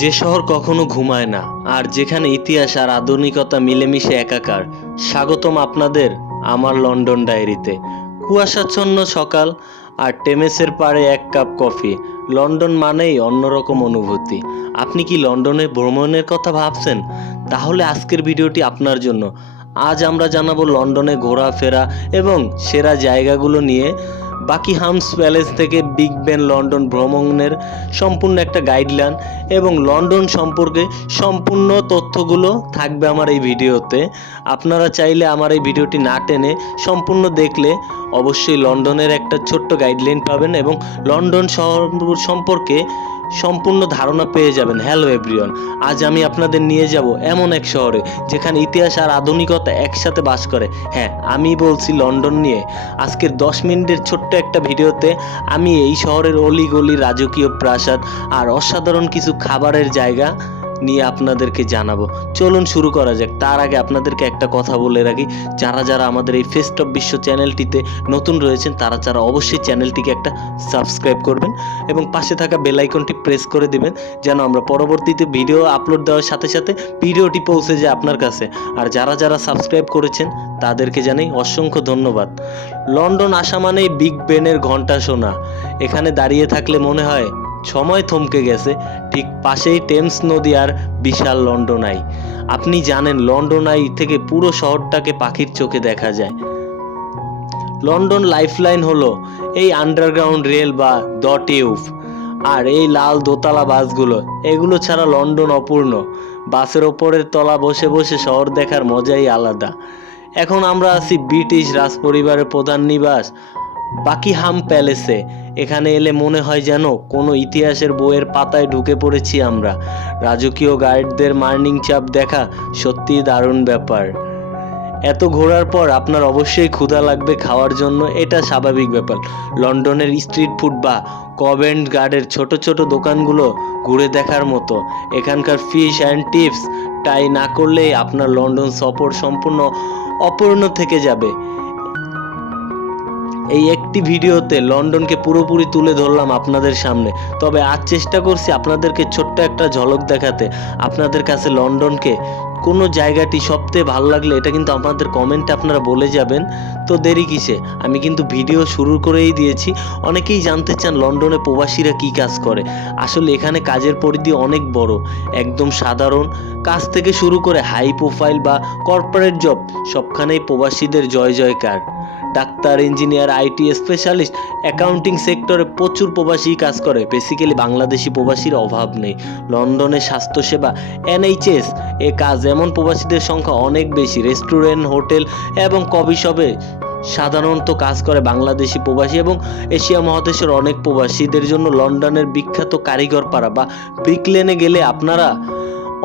যে শহর কখনো ঘুমায় না আর যেখানে ইতিহাস আর আধুনিকতা মিলেমিশে একাকার। স্বাগতম আপনাদের আমার লন্ডন ডায়েরিতে। কুয়াশাচ্ছন্ন সকাল আর টেমেসের পাড়ে এক কাপ কফি। লন্ডন মানেই অন্যরকম অনুভূতি। আপনি কি লন্ডনে ভ্রমণের কথা ভাবছেন? তাহলে আজকের ভিডিওটি আপনার জন্য। আজ আমরা জানাবো লন্ডনে ঘোরাফেরা এবং সেরা জায়গাগুলো নিয়ে। বাকিংহামস প্যালেস থেকে বিগ বেন লন্ডন ভ্রমণের সম্পূর্ণ একটা গাইডলাইন এবং লন্ডন সম্পর্কে সম্পূর্ণ তথ্যগুলো থাকবে আমার এই ভিডিওতে। আপনারা চাইলে আমার এই ভিডিওটি না টেনে সম্পূর্ণ দেখলে অবশ্যই লন্ডনের একটা ছোট্ট গাইডলাইন পাবেন এবং লন্ডন শহর সম্পর্কে সম্পূর্ণ ধারণা পেয়ে যাবেন। হ্যালো এভরিওয়ান, আজ আমি আপনাদের নিয়ে যাব এমন এক শহরে যেখানে ইতিহাস আর আধুনিকতা একসাথে বাস করে। হ্যাঁ, আমি বলছি লন্ডন নিয়ে। আজকের 10 মিনিটের ছোট্ট একটা ভিডিওতে আমি এই শহরের অলিগলি, রাজকীয় প্রাসাদ আর অসাধারণ কিছু খাবারের জায়গা নিয়ে আপনাদেরকে জানাবো। চলুন শুরু করা যাক। তার আগে আপনাদেরকে একটা কথা বলে রাখি, যারা যারা আমাদের এই ফেস্ট অফ বিশ্ব চ্যানেলটিতে নতুন রয়েছেন তারা অবশ্যই চ্যানেলটিকে একটা সাবস্ক্রাইব করবেন এবং পাশে থাকা বেল আইকনটি প্রেস করে দিবেন যেন আমরা পরবর্তীতে ভিডিও আপলোড দেওয়ার সাথে সাথে ভিডিওটি পৌঁছে যায় আপনার কাছে। আর যারা যারা সাবস্ক্রাইব করেছেন তাদেরকে জানাই অসংখ্য ধন্যবাদ। লন্ডন আসা মানেই বিগ বেনের ঘন্টা শোনা। এখানে দাঁড়িয়ে থাকলে মনে হয় সময় থমকে গেছে। ঠিক পাশেই টেমস নদী আর বিশাল লন্ডন আই। আপনি জানেন লন্ডন আই থেকে পুরো শহরটাকে পাখির চোখে দেখা যায়। লন্ডন লাইফলাইন হলো এই আন্ডারগ্রাউন্ড রেল বা দ্য টিউব আর এই লাল দোতলা বাসগুলো। এগুলো ছাড়া লন্ডন অপূর্ণ। বাসের ওপরের তলা বসে বসে শহর দেখার মজাই আলাদা। এখন আমরা আছি ব্রিটিশ রাজপরিবারের প্রধান নিবাস বাকিংহাম প্যালেসে। এখানে এলে মনে হয় যেন কোনো ইতিহাসের বইয়ের পাতায় ঢুকে পড়েছি আমরা। রাজকীয় গার্ডদের মার্নিং চাপ দেখা সত্যিই দারুণ ব্যাপার। এত ঘোরার পর আপনার অবশ্যই ক্ষুধা লাগবে খাওয়ার জন্য, এটা স্বাভাবিক ব্যাপার। লন্ডনের স্ট্রিট ফুড বা কভেন্ট গার্ডের ছোট ছোট দোকানগুলো ঘুরে দেখার মতো। এখানকার ফিশ অ্যান্ড টিপস ট্রাই না করলেই আপনার লন্ডন সফর সম্পূর্ণ অপূর্ণ থেকে যাবে। এই একটি ভিডিওতে লন্ডনকে পুরোপুরি তুলে ধরলাম আপনাদের সামনে, তবে আজ চেষ্টা করছি আপনাদেরকে ছোট্ট একটা ঝলক দেখাতে। আপনাদের কাছে লন্ডনকে কোনো জায়গাটি সবথেকে ভালো লাগলে এটা কিন্তু আমাদের কমেন্টে আপনারা বলে যাবেন। তো দেরি কিসে, আমি কিন্তু ভিডিও শুরু করেই দিয়েছি। অনেকেই জানতে চান লন্ডনে প্রবাসীরা কী কাজ করে। আসলে এখানে কাজের পরিধি অনেক বড়। একদম সাধারণ কাজ থেকে শুরু করে হাই প্রোফাইল বা কর্পোরেট জব, সবখানেই প্রবাসীদের জয় জয়কার। Doctor, engineer, IT specialist, accounting সেক্টরে প্রচুর প্রবাসী কাজ করে। বেসিক্যালি বাংলাদেশি প্রবাসীর অভাব নেই। লন্ডনে স্বাস্থ্যসেবা, এনএইচএস এ কাজ এমন প্রবাসীদের সংখ্যা অনেক বেশি। রেস্টুরেন্ট, হোটেল এবং কফি শপে সাধারণত কাজ করে বাংলাদেশি প্রবাসী এবং এশিয়া মহাদেশের অনেক প্রবাসীদের জন্য লন্ডনের বিখ্যাত কারিগর পাড়া বা ব্রিক লেনে গেলে আপনারা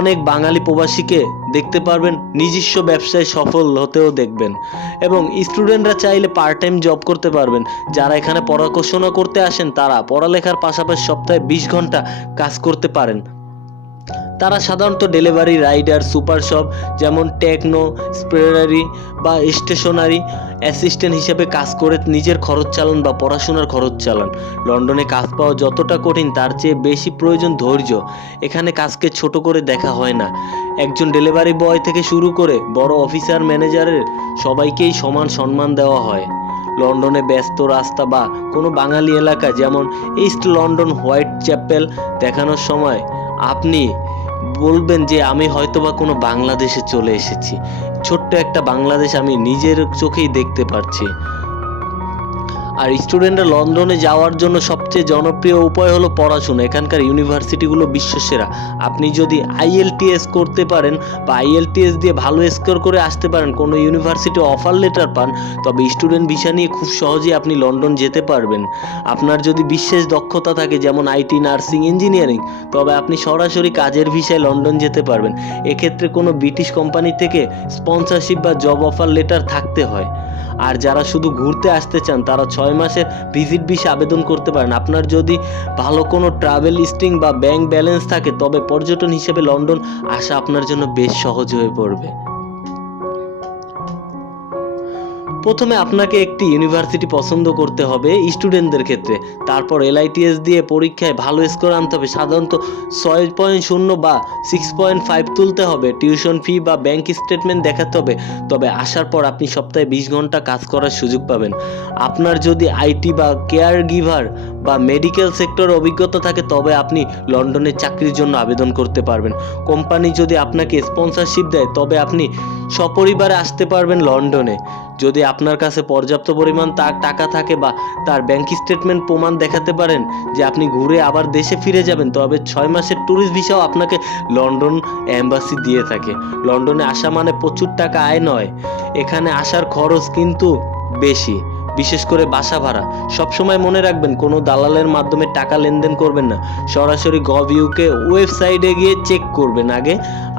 অনেক বাঙালি প্রবাসীকে দেখতে পারবেন। নিজস্ব ব্যবসায় সফল হতেও দেখবেন এবং স্টুডেন্টরা চাইলে পার্ট টাইম জব করতে পারবেন। যারা এখানে পড়াশোনা করতে আসেন তারা পড়ালেখার পাশাপাশি সপ্তাহে 20 ঘন্টা কাজ করতে পারেন। তারা সাধারণত ডেলিভারি রাইডার, সুপার শপ যেমন টেকনো, স্প্রেয়ারি বা স্টেশনারি অ্যাসিস্ট্যান্ট হিসেবে কাজ করে নিজের খরচ চালান বা পড়াশোনার খরচ চালান। লন্ডনে কাজ পাওয়া যতটা কঠিন তার চেয়ে বেশি প্রয়োজন ধৈর্য। এখানে কাজকে ছোট করে দেখা হয় না। একজন ডেলিভারি বয় থেকে শুরু করে বড় অফিসার, ম্যানেজারের সবাইকেই সমান সম্মান দেওয়া হয়। লন্ডনে ব্যস্ত রাস্তা বা কোনো বাঙালি এলাকা যেমন ইস্ট লন্ডন, হোয়াইট চ্যাপেল দেখানোর সময় আপনি বলবেন যে আমি হয়তোবা কোনো বাংলাদেশে চলে এসেছি। ছোট্ট একটা বাংলাদেশ আমি নিজের চোখেই দেখতে পারছি। আর স্টুডেন্টরা লন্ডনে যাওয়ার জন্য সবচেয়ে জনপ্রিয় উপায় হলো পড়াশোনা। এখানকার ইউনিভার্সিটিগুলো বিশ্বসেরা। আপনি যদি আইএলটিএস করতে পারেন বা আইএলটিএস দিয়ে ভালো স্কোর করে আসতে পারেন, কোনো ইউনিভার্সিটি অফার লেটার পান, তবে স্টুডেন্ট ভিসা নিয়ে খুব সহজেই আপনি লন্ডন যেতে পারবেন। আপনার যদি বিশেষ দক্ষতা থাকে যেমন আইটি, নার্সিং, ইঞ্জিনিয়ারিং, তবে আপনি সরাসরি কাজের ভিসায় লন্ডন যেতে পারবেন। এক্ষেত্রে কোনো ব্রিটিশ কোম্পানি থেকে স্পন্সরশিপ বা জব অফার লেটার থাকতে হয়। আর যারা শুধু ঘুরতে আসতে চান তারা 6 মাসের ভিজিট ভিসা আবেদন করতে পারেন। আপনার যদি ভালো কোনো ট্রাভেল হিস্ট্রি বা ব্যাংক ব্যালেন্স থাকে তবে পর্যটন হিসেবে লন্ডন আসা আপনার জন্য বেশ সহজ হয়ে পড়বে। প্রথমে আপনাকে একটি ইউনিভার্সিটি পছন্দ করতে হবে স্টুডেন্টদের ক্ষেত্রে, তারপর LITS দিয়ে পরীক্ষায় ভালো স্কোর আনতে হবে, সাধারণত 6.0 বা 6.5 তুলতে হবে, টিউশন ফি বা ব্যাংক স্টেটমেন্ট দেখাতে হবে। তবে আসার পর আপনি সপ্তাহে 20 ঘন্টা কাজ করার সুযোগ পাবেন। আপনার যদি IT বা কেয়ার গিভার বা মেডিকেল সেক্টরে অভিজ্ঞতা থাকে তবে আপনি লন্ডনে চাকরির জন্য আবেদন করতে পারবেন। কোম্পানি যদি আপনাকে স্পন্সরশিপ দেয় তবে আপনি সপরিবারে আসতে পারবেন লন্ডনে। যদি আপনার কাছে পর্যাপ্ত পরিমাণ তার টাকা থাকে বা তার ব্যাংক স্টেটমেন্ট প্রমাণ দেখাতে পারেন যে আপনি ঘুরে আবার দেশে ফিরে যাবেন, তবে 6 মাসের ট্যুরিস্ট ভিসাও আপনাকে লন্ডন এম্বাসি দিয়ে থাকে। লন্ডনে আসা মানে প্রচুর টাকা আয় নয়, এখানে আসার খরচ কিন্তু বেশি, বিশেষ করে বাসা ভাড়া। সবসময় মনে রাখবেন কোনো দালালের মাধ্যমে টাকা লেনদেন করবেন না, সরাসরি gov.uk ওয়েবসাইটে গিয়ে চেক করবেন আগে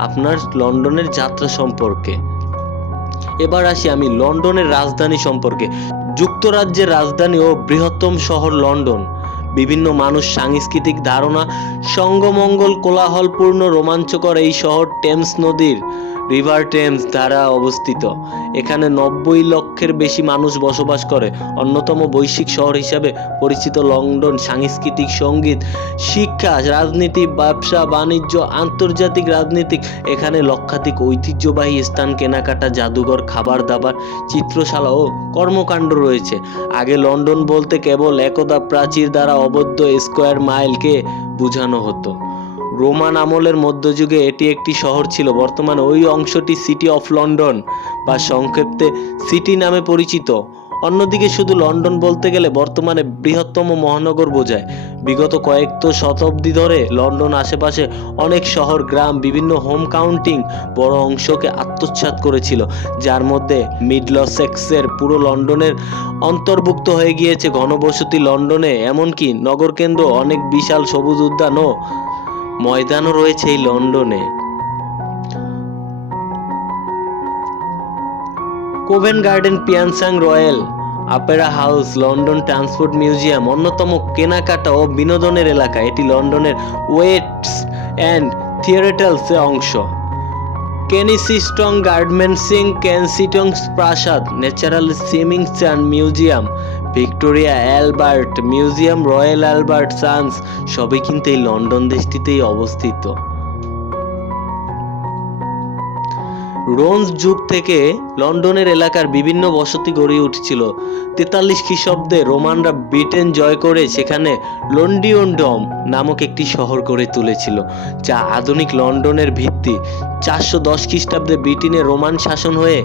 আপনার লন্ডনের যাত্রা সম্পর্কে। এবার আসি আমি লন্ডনের রাজধানী সম্পর্কে। যুক্তরাজ্যের রাজধানী ও বৃহত্তম শহর লন্ডন। বিভিন্ন মানুষ, সাংস্কৃতিক ধারণা, সঙ্গমঙ্গল, কোলাহলপূর্ণ রোমাঞ্চকর এই শহর টেমস নদীর রিভার টেমস দ্বারা অবস্থিত। এখানে 90 লক্ষের বেশি মানুষ বসবাস করে। অন্যতম বৈশ্বিক শহর হিসাবে পরিচিত লন্ডন সাংস্কৃতিক, সঙ্গীত, শিক্ষা, রাজনীতি, ব্যবসা বাণিজ্য, আন্তর্জাতিক রাজনীতিক, এখানে লক্ষাধিক ঐতিহ্যবাহী স্থান, কেনাকাটা, জাদুঘর, খাবার দাবার, চিত্রশালা ও কর্মকাণ্ড রয়েছে। আগে লন্ডন বলতে কেবল একদা প্রাচীর দ্বারা আবদ্ধ স্কয়ার মাইলকে বোঝানো হতো। রোমান আমলের মধ্যযুগে এটি একটি শহর ছিল। বর্তমানে ওই অংশটি সিটি অফ লন্ডন বা সংক্ষেপে সিটি নামে পরিচিত। অন্যদিকে শুধু লন্ডন বলতে গেলে বর্তমানে বৃহত্তম মহানগর বোঝায়। বিগত কয়েক শতাব্দী ধরে লন্ডন আশেপাশে অনেক শহর, গ্রাম, বিভিন্ন হোম কাউন্টিং বড় অংশকে আত্মসাৎ করেছিল, যার মধ্যে মিডলসেক্সের পুরো লন্ডনের অন্তর্ভুক্ত হয়ে গিয়েছে। ঘনবসতি লন্ডনে এমনকি নগরকেন্দ্র, অনেক বিশাল সবুজ উদ্যান ও ময়দানও রয়েছে এই লন্ডনে। কোভেন্ট গার্ডেন, পিয়ানসাং Royal, Opera House, London Transport Museum অন্যতম কেনাকাটা ও বিনোদনের এলাকা। এটি লন্ডনের ওয়েস্ট এন্ড থিয়েটার্সের অংশ। কেনিসিংটন গার্ডেনসিং, কেনসিংটন প্রাসাদ, ন্যাচারাল সিমিংটন Museum, Victoria Albert Museum, Royal Albert সান্স সবই কিন্তু এই লন্ডন দেশটিতেই অবস্থিত। ব্রোঞ্জ যুগ থেকে লন্ডনের এলাকার বিভিন্ন বসতি গড়ে উঠছিল। 43 খ্রিস্টাব্দে রোমানরা ব্রিটেন জয় করে সেখানে লন্ডিয়নডম নামক একটি শহর গড়ে তুলেছিল, যা আধুনিক লন্ডনের ভিত্তি। 410 খ্রিস্টাব্দে ব্রিটেনে রোমান শাসন হয়ে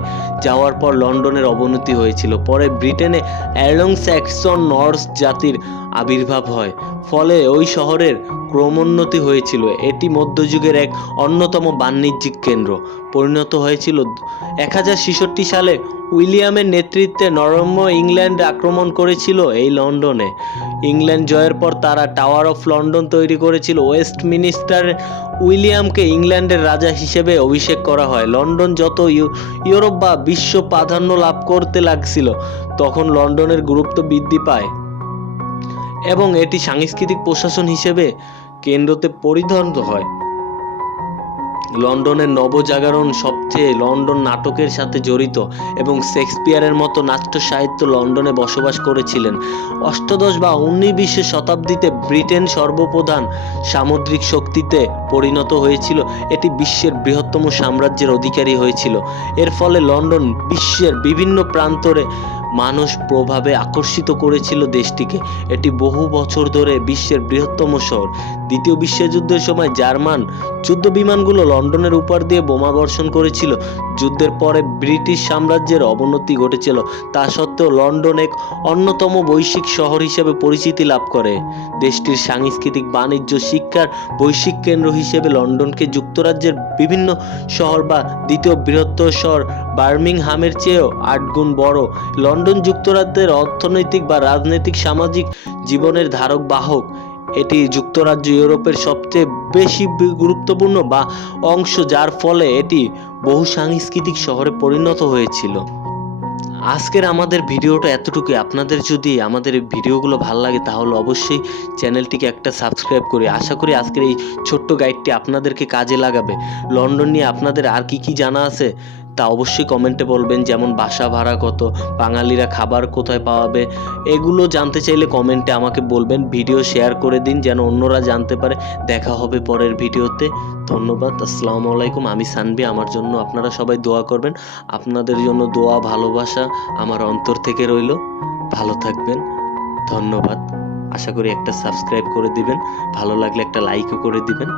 যাওয়ার পর লন্ডনের অবনতি হয়েছিল। পরে ব্রিটেনে অ্যাংলো স্যাক্সন নর্স জাতির আবির্ভাব হয়, ফলে ওই শহরের ক্রমোন্নতি হয়েছিল। এটি মধ্যযুগের এক অন্যতম বাণিজ্যিক কেন্দ্র পরিণত হয়েছিল। 1066 সালে উইলিয়ামের নেতৃত্বে নরম্য ইংল্যান্ড আক্রমণ করেছিল এই লন্ডনে। ইংল্যান্ড জয়ের পর তারা টাওয়ার অফ লন্ডন তৈরি করেছিল। ওয়েস্টমিনিস্টারে উইলিয়ামকে ইংল্যান্ডের রাজা হিসেবে অভিষেক করা হয়। লন্ডন যত ইউরোপ বা বিশ্ব প্রাধান্য লাভ করতে লাগছিল, তখন লন্ডনের গুরুত্ব বৃদ্ধি পায় এবং এটি সাংস্কৃতিক প্রশাসন হিসেবে কেন্দ্রতে পরিণত হয়। লন্ডনের নবজাগরণ সবচেয়ে লন্ডন নাটকের সাথে জড়িত এবং শেক্সপিয়ারের মতো নাট্য সাহিত্য লন্ডনে বসবাস করেছিলেন। অষ্টাদশ বা 19 শতাব্দীতে ব্রিটেন সর্বপ্রধান সামুদ্রিক শক্তিতে পরিণত হয়েছিল। এটি বিশ্বের বৃহত্তম সাম্রাজ্যের অধিকারী হয়েছিল। এর ফলে লন্ডন বিশ্বের বিভিন্ন প্রান্তরে মানুষ প্রভাবে আকর্ষিত করেছিল দেশটিকে। এটি বহু বছর ধরে বিশ্বের বৃহত্তম শহর। দ্বিতীয় বিশ্বযুদ্ধের সময় জার্মান যুদ্ধ বিমানগুলো লন্ডনের উপর দিয়ে বোমা বর্ষণ করেছিল। যুদ্ধের পরে ব্রিটিশ সাম্রাজ্যের অবনতি ঘটেছিল। তা সত্ত্বেও লন্ডন এক অন্যতম বৈশ্বিক শহর হিসেবে পরিচিতি লাভ করে। দেশটির সাংস্কৃতিক, বাণিজ্য, শিক্ষার বৈশ্বিক কেন্দ্র হিসেবে লন্ডনকে যুক্তরাজ্যের বিভিন্ন শহর বা দ্বিতীয় বৃহত্তর শহর বার্মিংহামের চেয়েও 8 গুণ বড়। লন্ডন যুক্তরাজ্যের অর্থনৈতিক বা রাজনৈতিক সামাজিক জীবনের ধারক বাহক। এটি যুক্তরাজ্য ইউরোপের সবচেয়ে বেশি গুরুত্বপূর্ণ বা অংশ, যার ফলে এটি বহু সাংস্কৃতিক শহরে পরিণত হয়েছিল। আজকের আমাদের ভিডিওটা এতটুকুই। আপনাদের যদি আমাদের এই ভিডিওগুলো ভালো লাগে তাহলে অবশ্যই চ্যানেলটিকে একটা সাবস্ক্রাইব করি। আশা করি আজকের এই ছোট্ট গাইডটি আপনাদেরকে কাজে লাগাবে। লন্ডন নিয়ে আপনাদের আর কি জানা আছে তা অবশ্যই কমেন্টে বলবেন। যেমন বাসা ভাড়া কত, বাঙালিরা খাবার কোথায় পাওয়াবে, এগুলো জানতে চাইলে কমেন্টে আমাকে বলবেন। ভিডিও শেয়ার করে দিন যেন অন্যরা জানতে পারে। দেখা হবে পরের ভিডিওতে। ধন্যবাদ। আসসালামু আলাইকুম। আমি সানভি। আমার জন্য আপনারা সবাই দোয়া করবেন। আপনাদের জন্য দোয়া, ভালোবাসা আমার অন্তর থেকে রইল। ভালো থাকবেন। ধন্যবাদ। আশা করি একটা সাবস্ক্রাইব করে দিবেন, ভালো লাগলে একটা লাইকও করে দিবেন।